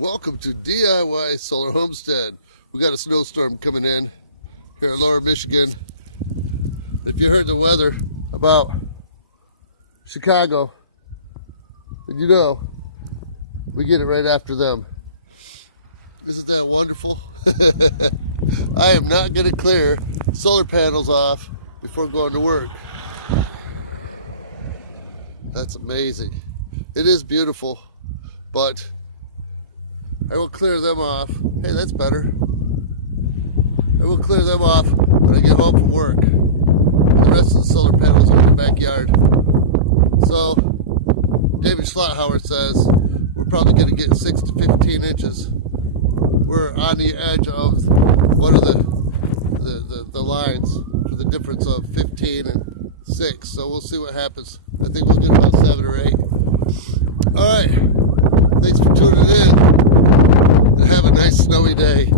Welcome to DIY Solar Homestead. We got a snowstorm coming in here in Lower Michigan. If you heard the weather about Chicago, then you know we get it right after them. Isn't that wonderful? I am not going to clear solar panels off before going to work. That's amazing. It is beautiful, but I will clear them off. Hey, that's better. I will clear them off when I get home from work. The rest of the solar panels are in the backyard. So, David Schlotthauer says we're probably going to get 6 to 15 inches. We're on the edge of one of the lines for the difference of 15 and 6. So we'll see what happens. I think we'll get about 7 or 8. All right. Thanks for tuning in. And have a nice snowy day.